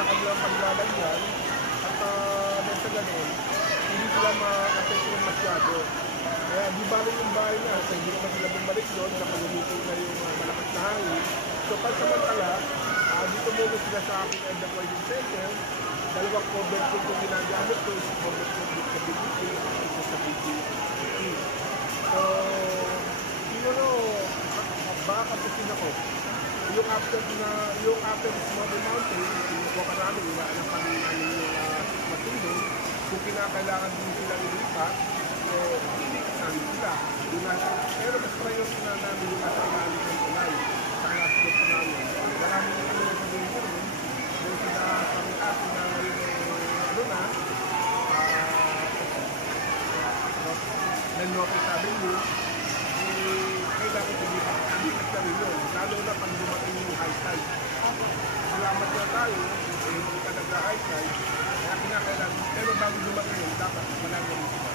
sa kanilang paglalagyan at dahil sa ganun, hindi sila ma-apekto masyado. Kaya di balik yung bahay na, so hindi naman sila bumalik doon, nakaguluto na yung malakas na hangin. So pansamantala, dito muna sila sa aking evacuation center. Dalawang cover food yung ginagamit ko, isang cover food sa BGC, isa sa BGC. So, siguro, baka kapusin ako. Yung after Smoky Mountain, inuwa ka namin, inaanak kami namin yung matulog. Kung kinakailangan din sila ilipat, so, ilipat namin sila. Pero mas priority na namin yung nasa ilalim ng tulay. Sa aspect namin. Marami na kami na sabihin ko rin. Doon sila kami atin na nag-notice sabi nyo, kailangan ilipat na rin yun. Lalo na pag dumating yung high tide. Salamat na tayo, hindi ka nag-high tide, kaya kinakailangan. Pero bago dumating yun, dapat malagyan mo sila.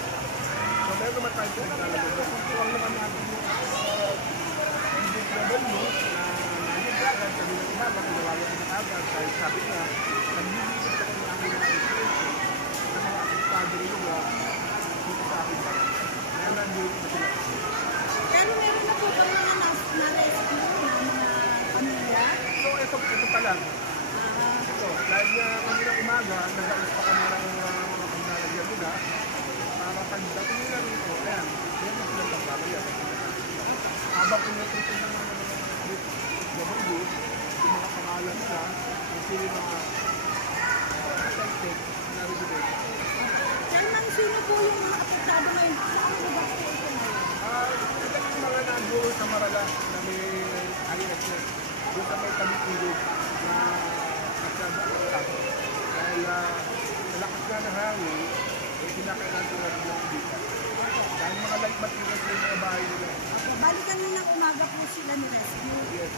So meron naman tayo pinaglalagay. Kukulang naman natin yung engine level mo na nagigagad kami ng ihaga, pinawagan ko ng agad, dahil sabi nga, nag-iisip ka ng aking mga experience na mga apektado rin dito sa akin ba. Kaya nandito na sila. Pero meron na po ba mga na-rescue ng mga pamilya? So ito pa lang. Ito, dahil kami ng umaga, nag-alis pa kami ng mga paglalagyan nila. Para pagdating nila rito, ayan, yan na sila paglalagyan. Habang pinatutin ng mga W, yung mga pangalan nila, yung sila mga affected na resident. Chairman, sino po yung mga apektado ngayon? Saan po ba po ito ngayon? Ito yung mga nandun sa Marala na may ISS. Doon sa may tabi-ilog na masyado apektado. Dahil sa lakas na ng hangin, kinakailangan ko lang ng dito. Dahil mga light materials yung mga bahay nila. Balikan nyo ng umaga po sila ni rescue. Yes.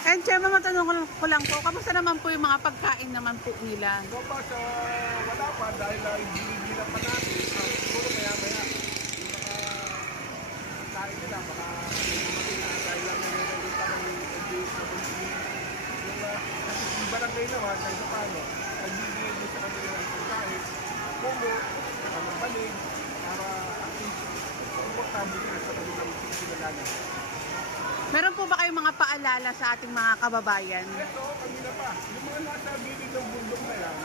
And Chairman, matanong ko lang po, kamusta naman po yung mga pagkain naman po nila? So pa sa wala pa dahil hindi pa natin, siguro maya-maya yung mga pagkain nila, baka dahil lang nire-ready pa ng LGS na yung barangay naman, kahit na paano, nagbibigay din sa kanila ng pagkain, pumo, banig, para at least komportable sila sa kanilang sinalanan. Meron po ba kayong mga paalala sa ating mga kababayan? Ito, kanina pa. Yung mga nasa bilig ng bundok na yan,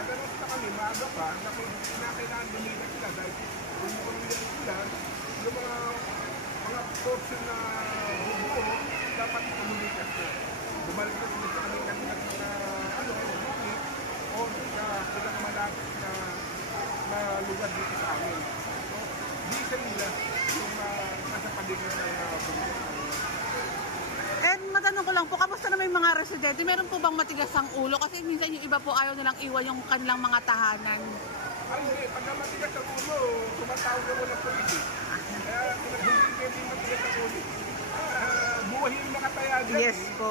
nagano'n na kami, maaga pa, na kailangan lumigat sila dahil kung lumigat sila, yung mga portion na bubuo, dapat lumigat sila. Bumalik na sila sa kanilang bukit o sa pinakamalapit na lugar dito sa amin. So, di isa nila yung nasa paligid ng bundok. And matanong ko lang po, kamusta na may mga residente? Meron po bang matigas ang ulo? Kasi minsan yung iba po ayaw nilang iwan yung kanilang mga tahanan. Ay, hindi. Pagka matigas ang ulo, tumatawag na mo ng polisi. Kaya kung hindi pwede matigas ang ulo, buhay yung nakataya dyan. Yes po.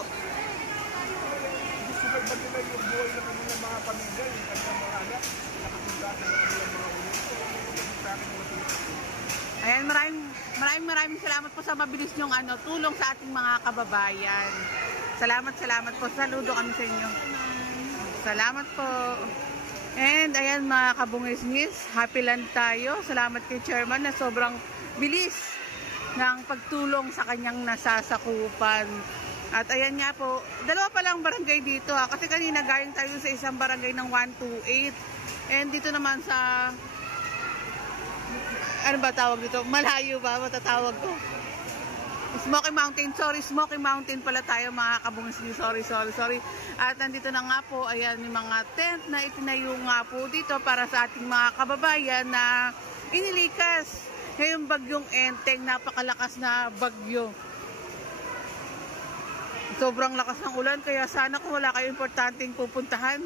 Gusto ba nila yung buhay ng kanilang mga pamilya, yung kanilang mga anak, nakapunta sa kanilang mga ulo. Sa akin mga tulong. Ayan, maraming salamat po sa mabilis nyong tulong sa ating mga kababayan. Salamat po. Saludo kami sa inyo. Salamat po. And ayan mga kabungis-ngis, happy lang tayo. Salamat kay Chairman na sobrang bilis ng pagtulong sa kanyang nasasakupan. At ayan nga po, dalawa pa lang barangay dito kasi kanina galing tayo sa isang barangay ng 128. And dito naman sa ano ba tawag dito? Malayo ba matatawag ko? Smoky Mountain. Sorry, Smoky Mountain pala tayo mga kabungis. Sorry. At nandito na nga po, ayan yung mga tent na itinayo nga po dito para sa ating mga kababayan na inilikas ngayong bagyong Enteng. Napakalakas na bagyo. Sobrang lakas ng ulan, kaya sana kung wala kayong importanteng pupuntahan,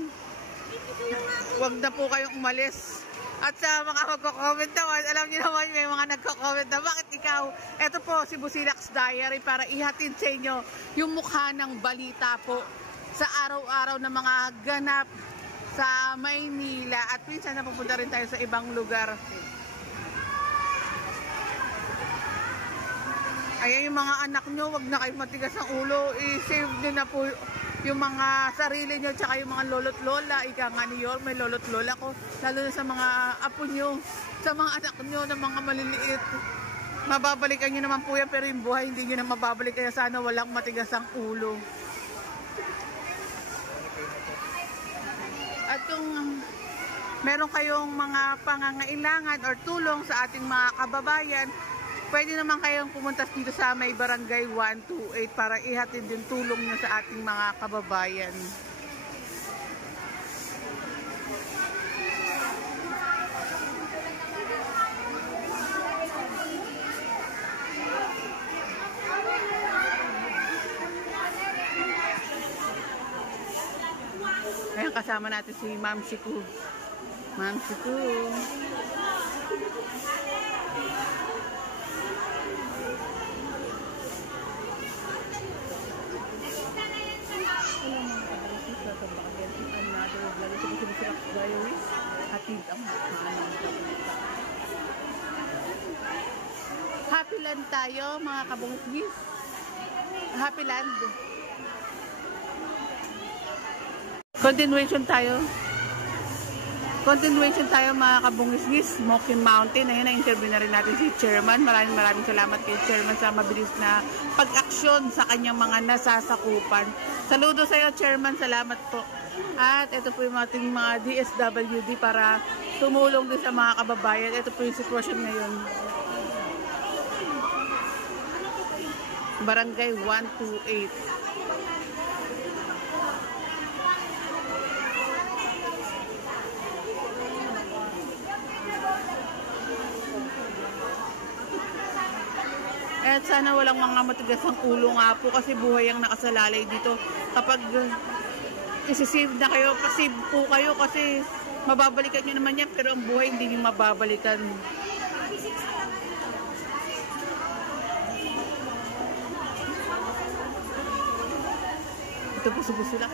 huwag na po kayong umalis. At sa mga magko-comment naman, alam niyo naman may mga nagko-comment na bakit ikaw? Ito po si Busilak's Diary para ihatid sa inyo yung mukha ng balita po sa araw-araw na mga ganap sa Maynila. At minsan napupunta rin tayo sa ibang lugar. Ayan yung mga anak nyo, wag na kayo matigas ang ulo. I-save nyo na po yung mga sarili nyo, tsaka yung mga lolo't lola. Ika nga ni Yor, may lolo't lola ko. Lalo na sa mga apo nyo, sa mga anak nyo na mga maliliit. Mababalikan nyo naman po yan, pero yung buhay hindi nyo na mababalik. Kaya sana walang matigas ang ulo. At kung meron kayong mga pangangailangan or tulong sa ating mga kababayan, pwede naman kayong pumunta dito sa may barangay 128 para ihatid yung tulong nyo sa ating mga kababayan. Ayan, kasama natin si Ma'am Shiku. Ma'am Shiku. Happy Land tayo, mga kabungis. Happy Land. Continuation tayo mga kabungis-gis. Smoky Mountain. Ayun, na-interview na rin natin si Chairman. Maraming salamat kay Chairman sa mabilis na pag-aksyon sa kanyang mga nasasakupan. Saludo sa iyo, Chairman. Salamat po. At ito po yung ating mga DSWD para tumulong din sa mga kababayan. Ito po yung sitwasyon ngayon. Barangay 128. At sana walang mga matigas ang ulo nga po kasi buhay ang nakasalalay dito. Kapag isi-save na kayo, pasave po kayo kasi mababalikan nyo naman yan pero ang buhay hindi nyo mababalikan. Ito po sila.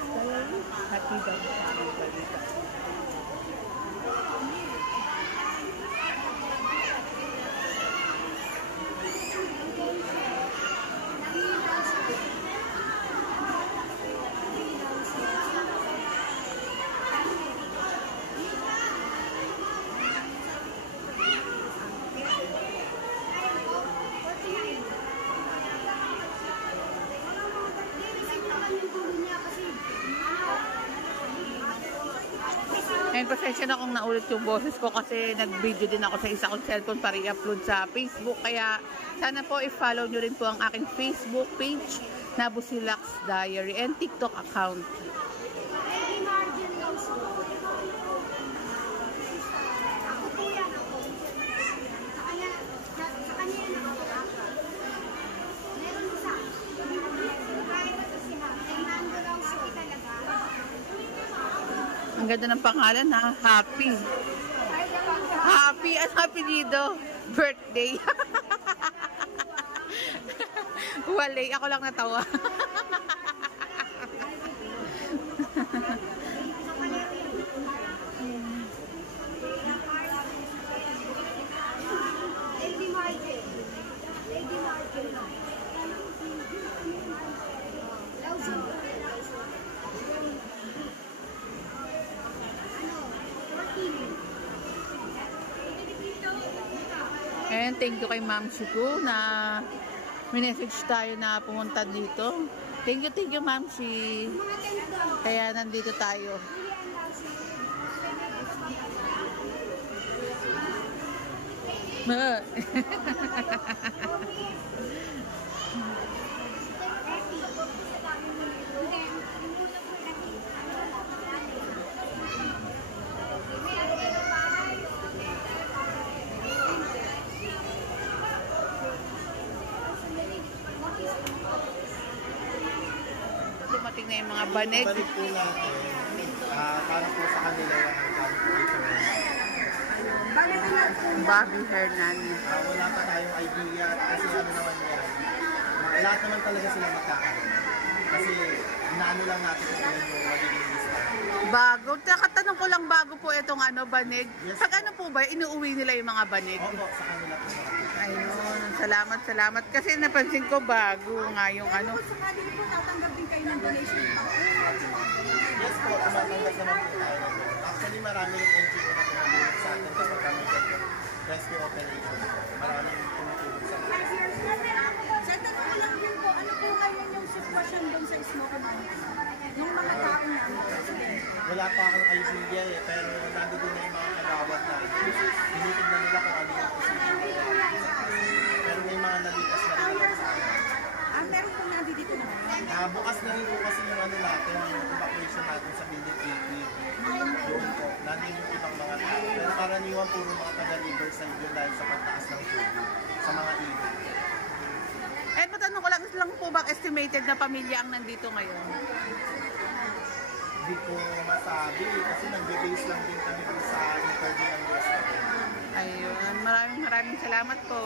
Happy daw sa aming balita. Ngayon, pasensya na kung naulit yung boses ko kasi nag-video din ako sa isa kong cellphone para i-upload sa Facebook. Kaya sana po i-follow nyo rin po ang aking Facebook page na Busilax Diary and TikTok account. Ang ganda ng pangalan ha, Happy. Happy at happy dito. Birthday. Wale, ako lang natawa. And thank you kay Ma'am Shiku na minessage tayo na pumunta dito. Thank you Ma'am Shi. Kaya nandito tayo. Dumating na yung mga banig. Balik po natin. Para po sa kanila yung Bobby Hernandez. wala pa tayong idea kasi ano naman yan. Lahat naman talaga sila magkakaroon. Kasi inaano lang natin kung ano yung magiging lista. Bago. Katanong ko lang bago po itong banig. Yes. Pag ano po ba, inuuwi nila yung mga banig? Opo, sa kanila po. Ayun. Salamat. Kasi napansin ko bago nga yung ano. Kung sakali po, tatanggap din kayo ng donation. Yes po, tumatanggap naman po tayo. Actually, marami yung NGO na tumutulong sa atin kapag kami rescue operation. Marami yung tumutulong sa atin. Sa tanong ko lang din po, ano po ngayon yung sitwasyon doon sa Smoky Mountains? Yung mga tao na Wala pa akong idea eh, pero nandun na yung mga kagawad na tinitignan nila kung ano yung position. Pero may mga nalitas na rin sa akin. meron po nandito naman. Bukas na rin po kasi yung ano natin, yung evacuation natin sa building 80. Doon po, nandun yung ibang mga tao. Pero karaniwan puro mga taga-Riverside yun dahil sa pagtaas ng tubig sa mga ilog. Eh, matanong ko lang po ba estimated na pamilya ang nandito ngayon? Hindi ko masabi kasi nagbe-base lang din kami sa interview ng USF. Ayun, maraming salamat po.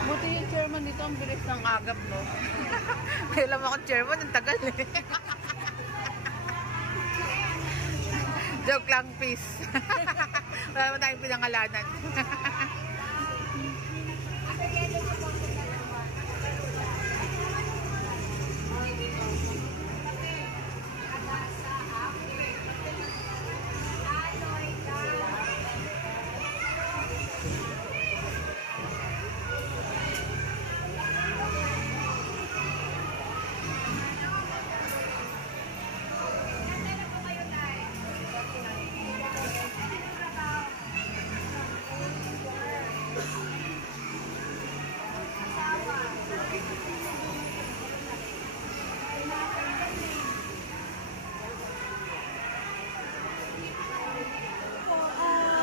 Buti yung chairman dito, ang bilis ng agap, no? May alam ako chairman, ang tagal eh. Joke lang, peace. Wala naman tayong pinangalanan.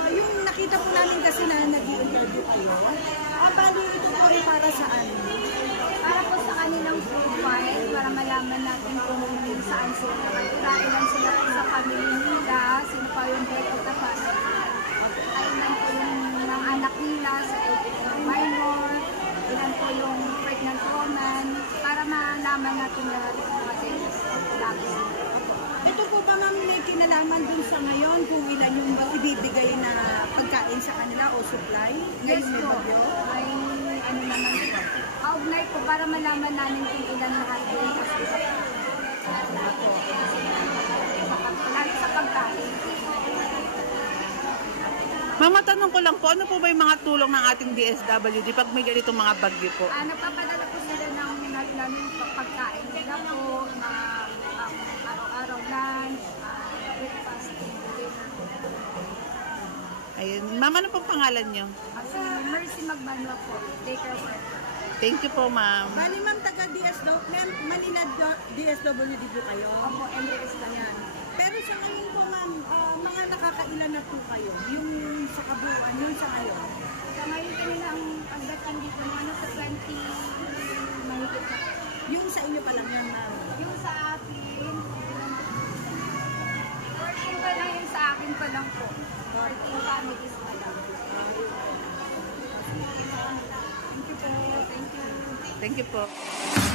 Yung nakita po namin kasi na nag-i-interview kayo, bali ito po ay para saan? Para po sa kanilang profile, para malaman natin kung saan sila nakatira, ilan sila po sa family nila, sino pa yung head of the family. Ilan po yung mga anak nila, sa minor, ilan po yung pregnant woman, para malaman natin lahat ng mga details. Ito po ba ma'am may kinalaman dun sa ngayon kung ilan yung ibibigay na pagkain sa kanila o supply? Yes Ngayon may po, bagyo? may ano naman po. Kaugnay po para malaman namin kung ilan lahat yung lalo sa pagkain. Mama, tanong ko lang po, ano po ba yung mga tulong ng ating DSWD pag may ganitong mga bagyo po? Nagpapadala po sila ng namin pagkain nila po, na araw-araw lunch, breakfast, dinner. Ayun. Mama, ano pong pangalan nyo? Si Mercy Magbanwa po, daycare worker. Thank you po, ma'am. Bali ma'am, taga Manila DSWD po kayo? Opo, MDS lang yan. Pero sa ngayon po ma'am, mga nakakailan na po kayo? Yung sa kabuuan, yun sa ngayon? Sa ngayon kanila ang agatan dito, ano sa 20 mahigit na. Yung sa inyo pa lang yun ma'am? Yung sa akin, 14 pa lang yung sa akin pa lang po. 14 families pa lang. Thank you po. Thank you po.